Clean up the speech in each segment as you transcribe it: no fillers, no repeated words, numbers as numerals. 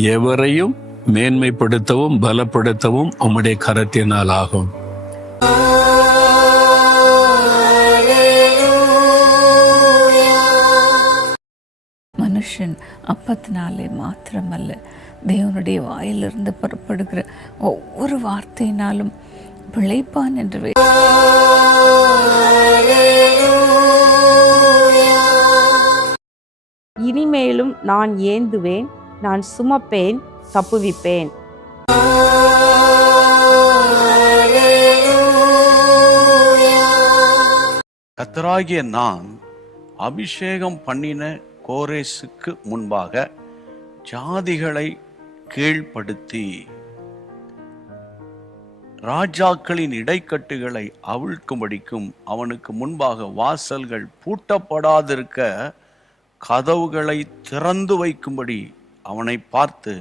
எவரையும் மேன்மைப்படுத்தவும் பலப்படுத்தவும் உம்முடைய கரத்தினால் ஆகும். மனுஷன் அப்பத்தினாலே மாத்திரமல்ல, தேவனுடைய வாயிலிருந்து புறப்படுகிற ஒவ்வொரு வார்த்தையினாலும் பிழைப்பான் என்று. இனிமேலும் நான் ஏந்துவேன், நான் சுமப்பேன், தப்புவிப்பேன். கர்த்தராகிய நான் அபிஷேகம் பண்ணின கோரேசுக்கு முன்பாக ஜாதிகளை கீழ்ப்படுத்தி ராஜாக்களின் இடைக்கட்டுகளை அவிழ்க்கும்படிக்கும் அவனுக்கு முன்பாக வாசல்கள் பூட்டப்படாதிருக்க கதவுகளை திறந்து வைக்கும்படி அவனை பார்த்து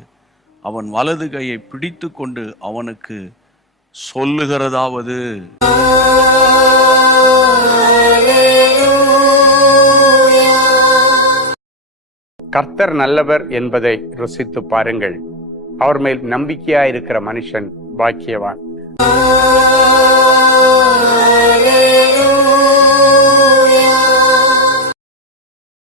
அவன் வலது கையை பிடித்து கொண்டு அவனுக்கு சொல்லுகிறதாவது, கர்த்தர் நல்லவர் என்பதை ருசித்து பாருங்கள். அவர் மேல் நம்பிக்கையாயிருக்கிற மனுஷன் பாக்கியவான்.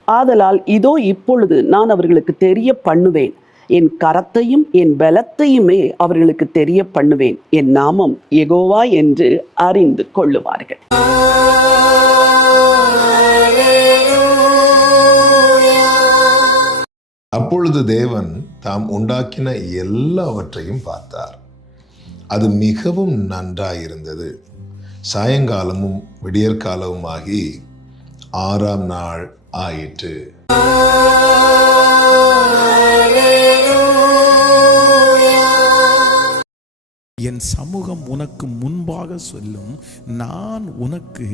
ஆதலால் இதோ இப்பொழுது நான் அவர்களுக்கு தெரிய பண்ணுவேன், என் கரத்தையும் என் பலத்தையுமே அவர்களுக்கு தெரிய பண்ணுவேன், என் நாமம் யெகோவா என்று அறிந்து கொள்ளுவார்கள். அப்பொழுது தேவன் தாம் உண்டாக்கின எல்லாவற்றையும் பார்த்தார். அது மிகவும் நன்றாயிருந்தது. சாயங்காலமும் விடியற்காலமுமாகி 6ஆம் நாள் ஆயிற்று. என் சமூகம் உனக்கு முன்பாக சொல்லும், நான் உனக்கு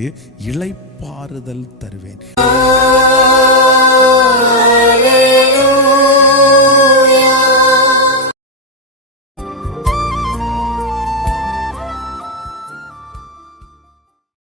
இளைப்பாறுதல் தருவேன்.